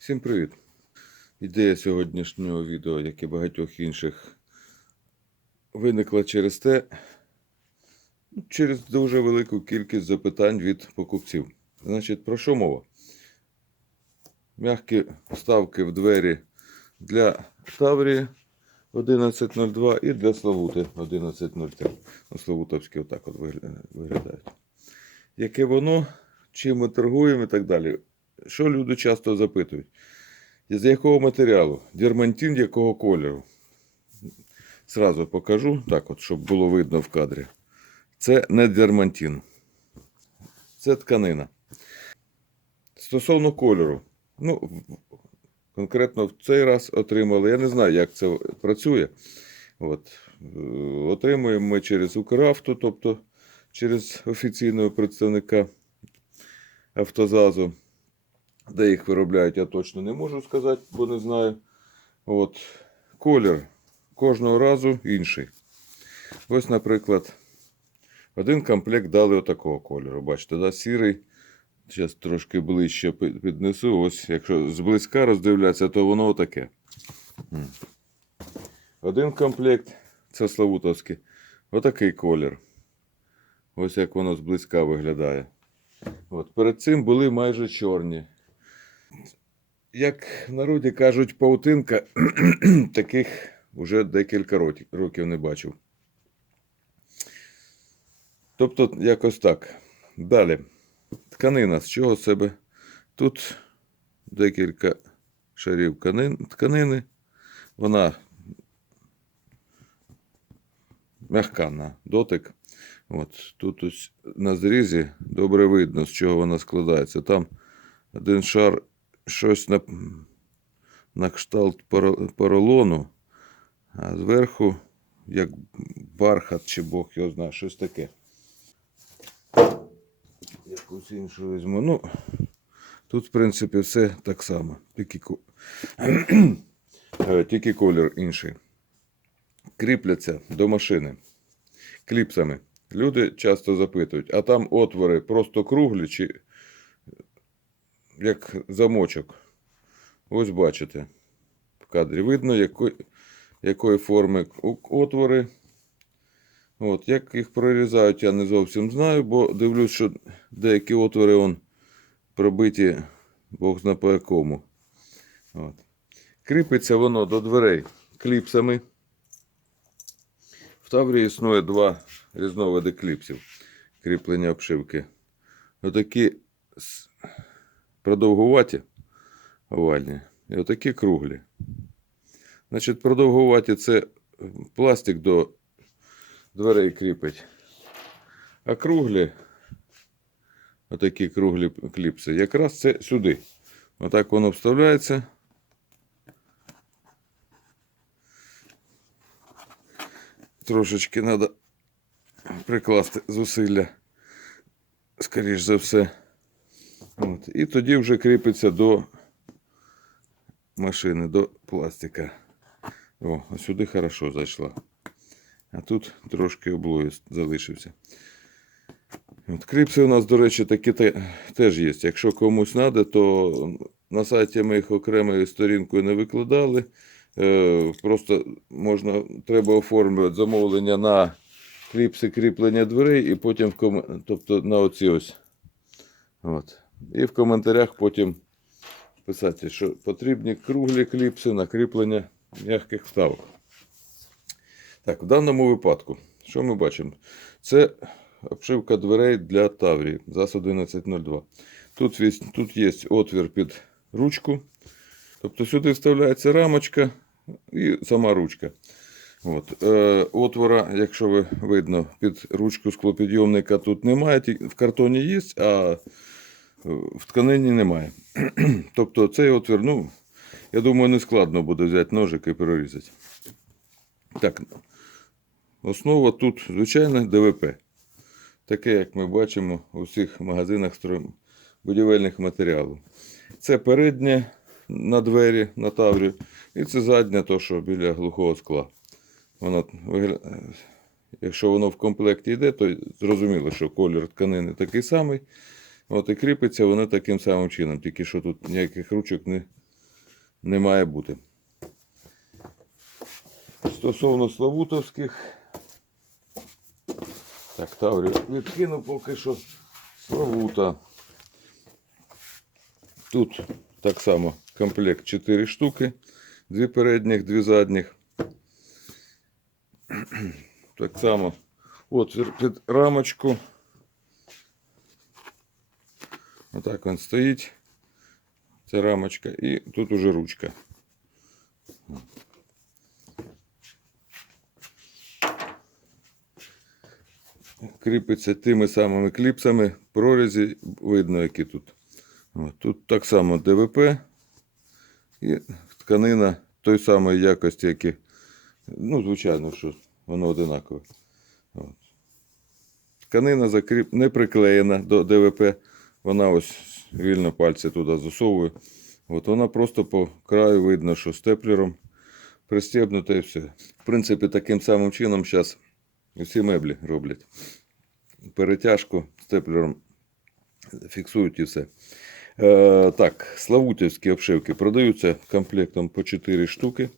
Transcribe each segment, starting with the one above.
Всім привіт! Ідея сьогоднішнього відео, як і багатьох інших, виникла через те, через дуже велику кількість запитань від покупців. Значить, про що мова? Мягкі вставки в двері для Таврії 1102 і для Славути 1103. Ну, Славутовські отак от виглядають. Яке воно, чим ми торгуємо і так далі. Що люди часто запитують? З якого матеріалу? Дермантин якого кольору? Зразу покажу, так от, щоб було видно в кадрі. Це не дермантин. Це тканина. Стосовно кольору. Ну, конкретно в цей раз отримали. Я не знаю, як це працює. От. Е, Отримуємо ми через Укравту, тобто через офіційного представника автозазу. Де їх виробляють, я точно не можу сказати, бо не знаю. От. Колір кожного разу інший. Ось, наприклад, один комплект дали отакого кольору. Бачите, да? сірий. Зараз трошки ближче піднесу. Ось, якщо зблизька роздивлятися, то воно отаке. Один комплект, це Славутовський. Отакий колір. Ось як воно зблизька виглядає. От. Перед цим були майже чорні. Як в народі кажуть, паутинка, таких вже декілька років не бачив. Тобто, якось так. Далі. Тканина. З чого себе? Тут декілька шарів тканини. Вона м'яка на дотик. От. Тут ось на зрізі добре видно, з чого вона складається. Там один шар щось на, на кшталт поролону, а зверху, як бархат чи Бог його знає, щось таке. Якусь іншу візьму. Ну, тут, в принципі, все так само. Тільки, тільки колір інший. Кріпляться до машини кліпсами. Люди часто запитують, а там отвори просто круглі чи як замочок. Ось бачите. В кадрі видно, якої, якої форми отвори. От, як їх прорізають, я не зовсім знаю, бо дивлюсь, що деякі отвори он пробиті, Бог зна по якому. От. Кріпиться воно до дверей кліпсами. В Таврії існує два різновиди кліпсів кріплення обшивки. Отакі с- продовгуваті овальні і отакі круглі. Значить, продовгуваті це пластик до дверей кріпить. А круглі, отакі круглі кліпси, якраз це сюди. Отак воно вставляється. Трошечки треба прикласти зусилля, скоріш за все. От. І тоді вже кріпиться до машини, до пластика. О, а сюди хорошо зайшла. А тут трошки облою залишився. От кліпси у нас, до речі, такі те, теж є. Якщо комусь треба, то на сайті ми їх окремою сторінкою не викладали. Е, просто можна, треба оформлювати замовлення на кліпси кріплення дверей і потім в ком... тобто на оці ось. От. І в коментарях потім писати, що потрібні круглі кліпси на кріплення м'яких вставок. Так, в даному випадку, що ми бачимо? Це обшивка дверей для Таврії ЗАЗ 1102. Тут, вісь- тут є отвір під ручку. Тобто сюди вставляється рамочка і сама ручка. От. Е, отвора, якщо ви видно, під ручку склопідйомника тут немає. В картоні є, а в тканині немає. тобто цей отвір, ну, я думаю, не складно буде взяти ножик і прорізати. Так, основа тут, звичайно, ДВП. Таке, як ми бачимо у всіх магазинах будівельних матеріалів. Це переднє на двері на таврі, і це заднє, то, що біля глухого скла. Воно, е, якщо воно в комплекті йде, то зрозуміло, що колір тканини такий самий. От і кріпиться воно таким самим чином, тільки що тут ніяких ручок не, не має бути. Стосовно Славутовських. Так, Таврію відкину поки що Славута. Тут так само комплект 4 штуки. Дві передніх, дві задніх. Так само от під рамочку. Отак він стоїть. Це рамочка. І тут уже ручка. Кріпиться тими самими кліпсами. Прорізі видно, які тут. Тут так само ДВП і тканина той самої якості, як і. Ну, звичайно, що воно одинакове. Тканина закріп... не приклеєна до ДВП. Вона ось вільно пальці туди засовує. От вона просто по краю видно, що степлером пристебнута і все. В принципі, таким самим чином зараз всі меблі роблять. Перетяжку степлером фіксують і все. Е, так, славутівські обшивки продаються комплектом по 4 штуки.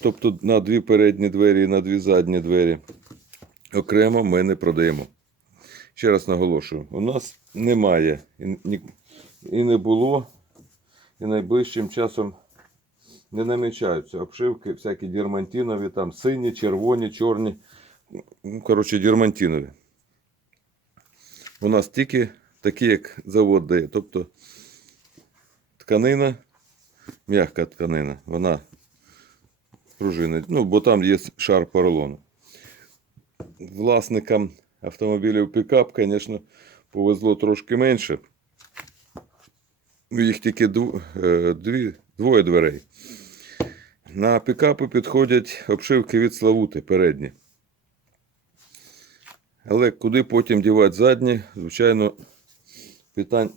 Тобто на дві передні двері і на дві задні двері. Окремо ми не продаємо. Ще раз наголошую: у нас немає і, не було, і найближчим часом не намічаються обшивки, всякі дірмантинові, там сині, червоні, чорні. Ну, коротше, дірмантинові. У нас тільки такі, як завод дає. Тобто тканина, м'яка тканина, вона пружинить. Ну, бо там є шар поролону. Власникам автомобілів пікап, звісно, повезло трошки менше. Їх тільки дв- е, дві, двоє дверей. На пікапи підходять обшивки від Славути передні. Але куди потім дівати задні, звичайно,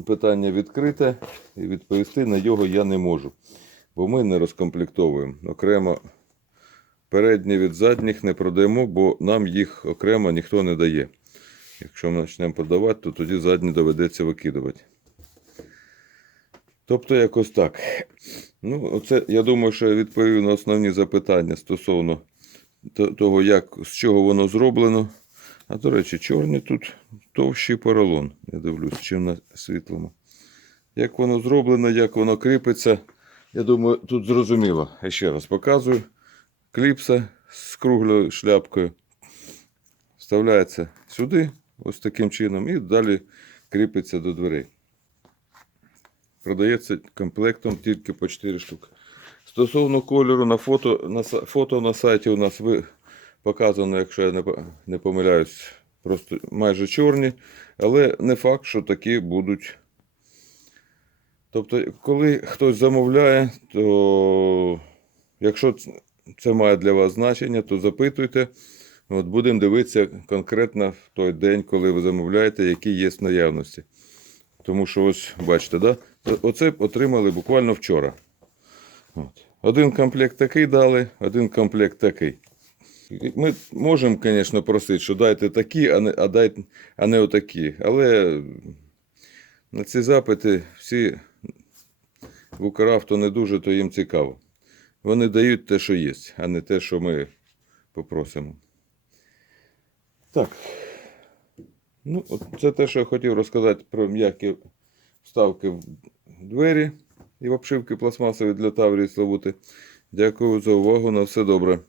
питання відкрите, і відповісти на нього я не можу. Бо ми не розкомплектовуємо. Окремо передні від задніх не продаємо, бо нам їх окремо ніхто не дає. Якщо ми почнемо продавати, то тоді задні доведеться викидувати. Тобто якось так. Ну, оце, я думаю, що я відповів на основні запитання стосовно того, як, з чого воно зроблено. А до речі, чорний тут товщий поролон. Я дивлюсь, чим на світлому. Як воно зроблено, як воно кріпиться. Я думаю, тут зрозуміло. Я ще раз показую. Кліпса з круглою шляпкою вставляється сюди, ось таким чином, і далі кріпиться до дверей. Продається комплектом тільки по 4 штуки. Стосовно кольору, на фото на, фото на сайті у нас ви, показано, якщо я не, не помиляюсь, просто майже чорні, але не факт, що такі будуть. Тобто, коли хтось замовляє, то якщо це має для вас значення, то запитуйте. От будемо дивитися конкретно в той день, коли ви замовляєте, які є в наявності. Тому що ось бачите, да? Оце отримали буквально вчора. От. Один комплект такий дали, один комплект такий. Ми можемо, звісно, просити, що дайте такі, а не, а дайте, а не отакі. Але на ці запити всі в Укравто не дуже, то їм цікаво. Вони дають те, що є, а не те, що ми попросимо. Так. Ну, це те, що я хотів розказати про м'які вставки в двері і обшивки пластмасові для Таврії Славути. Дякую за увагу. На все добре.